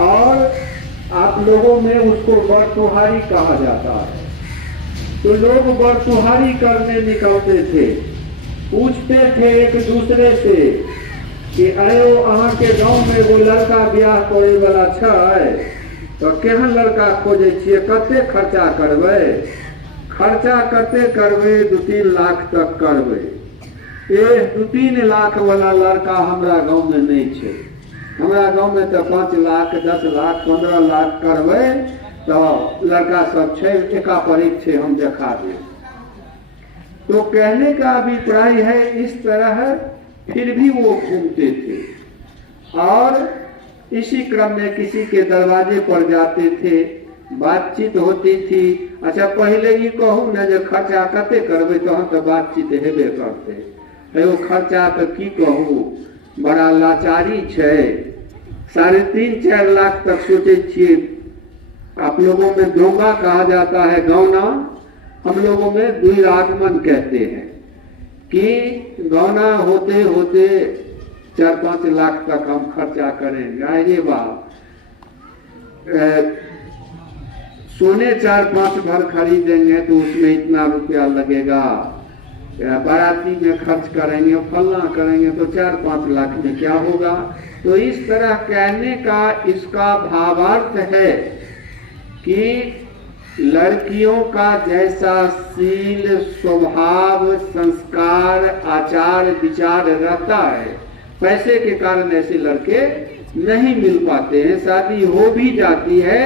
और आप लोगों में उसको बरतुहारी कहा जाता है। तो लोग बरतुहारी करने निकलते थे, पूछते थे एक दूसरे से कि आयो अहाँ के गाँव में वो लड़का ब्याह करे वाला है, तो केहन लड़का खोजे छिए, कते खर्चा करबे? खर्चा कते करबे? 2-3 लाख तक करबे। ये 2-3 लाख वाला लड़का हमरा गाँव में नहीं है। हमारा गाँव में तो 5 लाख 10 लाख 15 लाख करबे तो लड़का सब छे, एका परीक छे, हम देखा दे। तो कहने का अभिप्राय है इस तरह फिर भी वो घूमते थे और इसी क्रम में किसी के दरवाजे पर जाते थे, बातचीत होती थी। अच्छा पहले ही कहूँ न जो खर्चा कते करबे, तो हम तो बातचीत हेबे करते। एगो खर्चा तो की कहूँ, बड़ा लाचारी है। 3.5-4 लाख तक सोचे छिए। आप लोगों में डोंगा कहा जाता है गौना, हम लोगों में द्विरागमन कहते हैं कि गौना होते होते 4-5 लाख तक हम खर्चा करेंगे। अरे बाप, सोने 4-5 भर खरीदेंगे तो उसमें इतना रुपया लगेगा, बाराती में खर्च करेंगे, फलना करेंगे तो 4-5 लाख में क्या होगा। तो इस तरह कहने का इसका भावार्थ है कि लड़कियों का जैसा शील स्वभाव संस्कार आचार विचार रहता है, पैसे के कारण ऐसे लड़के नहीं मिल पाते हैं। शादी हो भी जाती है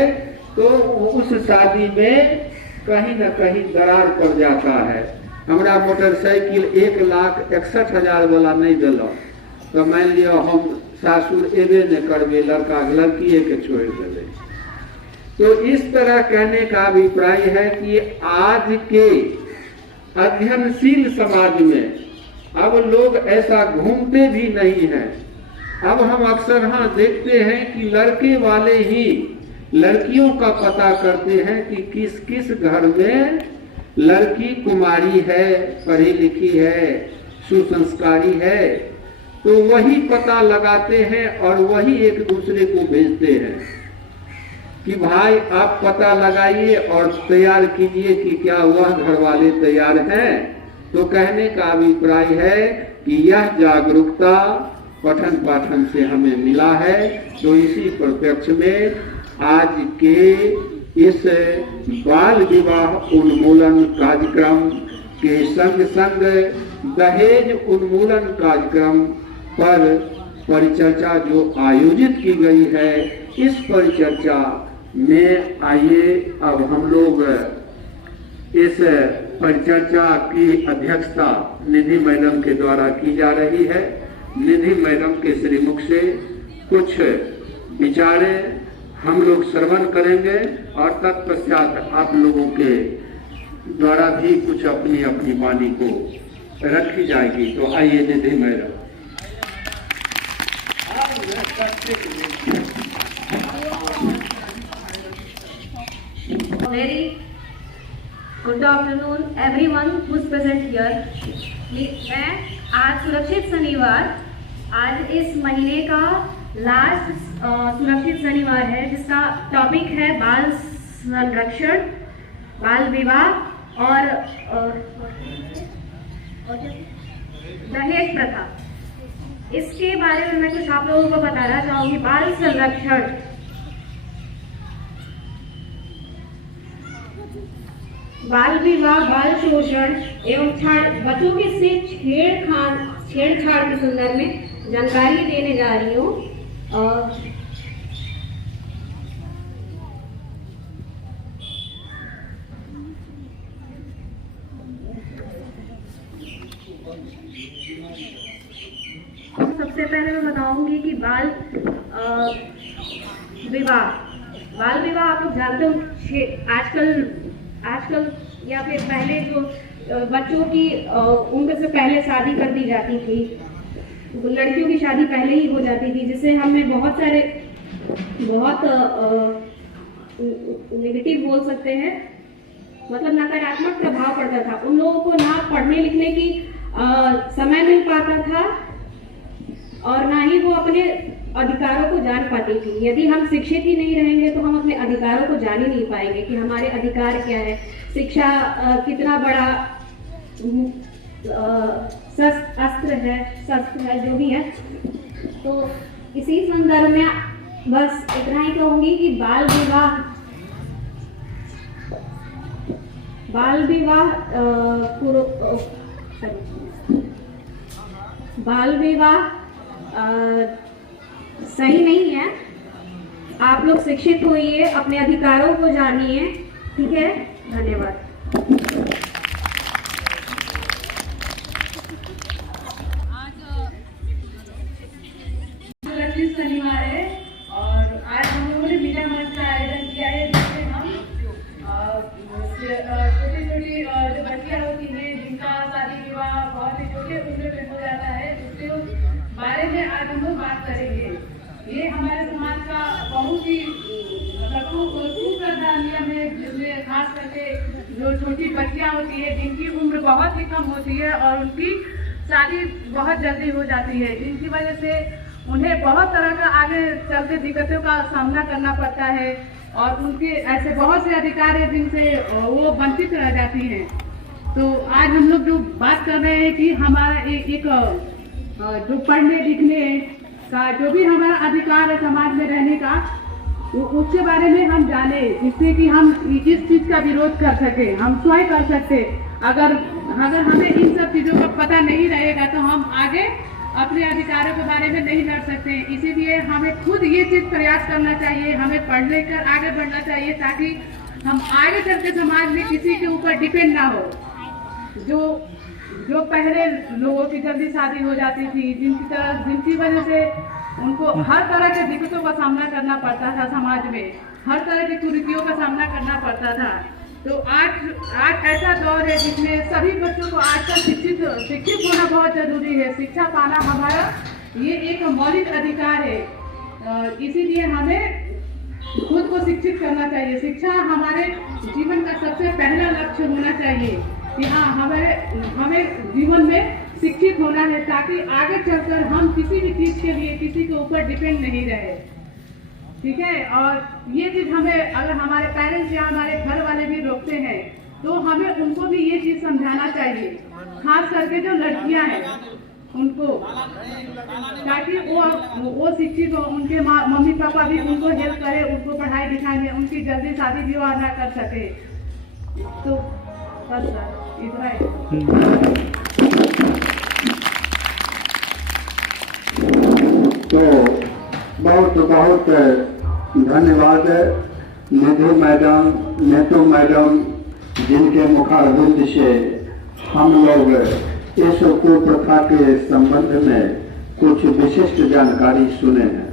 तो उस शादी में कहीं न कहीं दरार पड़ जाता है। हमारा मोटरसाइकिल 1,61,000 वाला नहीं दिलो तो मान लियो हम सासुर एबे न करबे, लड़का लड़किए के छोड़ देवे। तो इस तरह कहने का अभिप्राय है कि आज के अध्ययनशील समाज में अब लोग ऐसा घूमते भी नहीं हैं। अब हम अक्सर हाँ देखते हैं कि लड़के वाले ही लड़कियों का पता करते हैं कि किस किस घर में लड़की कुमारी है, पढ़ी लिखी है, सुसंस्कारी है, तो वही पता लगाते हैं और वही एक दूसरे को भेजते हैं कि भाई आप पता लगाइए और तैयार कीजिए कि क्या वह घर वाले तैयार हैं। तो कहने का अभिप्राय है कि यह जागरूकता पठन पाठन से हमें मिला है। तो इसी परिप्रेक्ष्य में आज के इस बाल विवाह उन्मूलन कार्यक्रम के संग संग दहेज उन्मूलन कार्यक्रम पर परिचर्चा जो आयोजित की गई है, इस परिचर्चा में आइए अब हम लोग इस परिचर्चा की अध्यक्षता निधि मैडम के द्वारा की जा रही है। निधि मैडम के श्रीमुख से कुछ विचारें हम लोग श्रवण करेंगे और तत्पश्चात आप लोगों के द्वारा भी कुछ अपनी अपनी वाणी को रखी जाएगी। तो आइए निधि madam. Very good afternoon everyone who is present here. मैं आज सुरक्षित शनिवार, आज इस महीने का लास्ट सुरक्षित शनिवार है जिसका टॉपिक है बाल संरक्षण, बाल विवाह और दहेज प्रथा। इसके बारे में मैं कुछ आप लोगों को बताना चाहूंगी। बाल संरक्षण बाल विवाह, बाल शोषण एवं बच्चों के से छेड़छाड़ के संदर्भ में जानकारी देने जा रही हूँ। सबसे पहले मैं बताऊंगी कि बाल विवाह आप लोग जानते हो आजकल या फिर पहले जो बच्चों की उम्र से पहले शादी कर दी जाती थी, लड़कियों की शादी पहले ही हो जाती थी, जिससे हमें बहुत नेगेटिव बोल सकते हैं, मतलब नकारात्मक प्रभाव पड़ता था। उन लोगों को ना पढ़ने लिखने की समय मिल पाता था और ना ही वो अधिकारों को जान पाती थी। यदि हम शिक्षित ही नहीं रहेंगे तो हम अपने अधिकारों को जान ही नहीं पाएंगे कि हमारे अधिकार क्या है। शिक्षा कितना बड़ा शस्त्र है जो भी है। तो इसी संदर्भ में बस इतना ही कहूंगी कि बाल विवाह सही नहीं है। आप लोग शिक्षित होइए, अपने अधिकारों को जानिए। ठीक है, धन्यवाद। सुरक्षित शनिवार है और आज हम लोगों ने बिना मंच का आयोजन किया है, जिसमें हम छोटी छोटी जो बच्चियां होती हैं जिनका शादी विवाह बहुत ही छोटे उम्र में हो जाता है, उसके बारे में आज हम लोग बात करेंगे। ये हमारे समाज का बहुत ही कुप्रथा नियम है, जिसमें खास करके जो छोटी बच्चियां होती है जिनकी उम्र बहुत ही कम होती है और उनकी शादी बहुत जल्दी हो जाती है, जिनकी वजह से उन्हें बहुत तरह का आगे चलते दिक्कतों का सामना करना पड़ता है और उनके ऐसे बहुत से अधिकार है जिनसे वो वंचित रह जाती हैं। तो आज हम लोग जो बात कर रहे हैं कि हमारा एक जो पढ़ने लिखने का जो भी हमारा अधिकार है समाज में रहने का, उसके बारे में हम जाने, जिससे कि हम इस चीज का विरोध कर सके, हम स्वयं कर सकते। अगर हमें इन सब चीजों का पता नहीं रहेगा तो हम आगे अपने अधिकारों के बारे में नहीं लड़ सकते। इसीलिए हमें खुद ये चीज प्रयास करना चाहिए, हमें पढ़ लिख कर आगे बढ़ना चाहिए, ताकि हम आगे चल के समाज में किसी के ऊपर डिपेंड ना हो। जो पहले लोगों की जल्दी शादी हो जाती थी, जिनकी वजह से उनको हर तरह के दिक्कतों का सामना करना पड़ता था, समाज में हर तरह की कुरीतियों का सामना करना पड़ता था। तो आज ऐसा दौर है जिसमें सभी बच्चों को आजकल शिक्षित होना बहुत जरूरी है। शिक्षा पाना हमारा ये एक मौलिक अधिकार है, इसीलिए हमें खुद को शिक्षित करना चाहिए। शिक्षा हमारे जीवन का सबसे पहला लक्ष्य होना चाहिए कि हाँ, हमें जीवन में शिक्षित होना है, ताकि आगे चलकर हम किसी भी चीज के लिए किसी के ऊपर डिपेंड नहीं रहे। ठीक है, और ये चीज हमें, अगर हमारे पेरेंट्स या हमारे घर वाले भी रोकते हैं तो हमें उनको भी ये चीज समझाना चाहिए, खास करके जो लड़कियां हैं उनको, ताकि वो शिक्षित हो, उनके मम्मी पापा भी उनको हेल्प करे, उनको पढ़ाई लिखाई में, उनकी जल्दी शादी विवाह ना कर सके। तो बस इतना ही। तो बहुत धन्यवाद नेतू मैडम, जिनके मुखारबिंद से हम लोग इस कुप्रथा के संबंध में कुछ विशिष्ट जानकारी सुने हैं।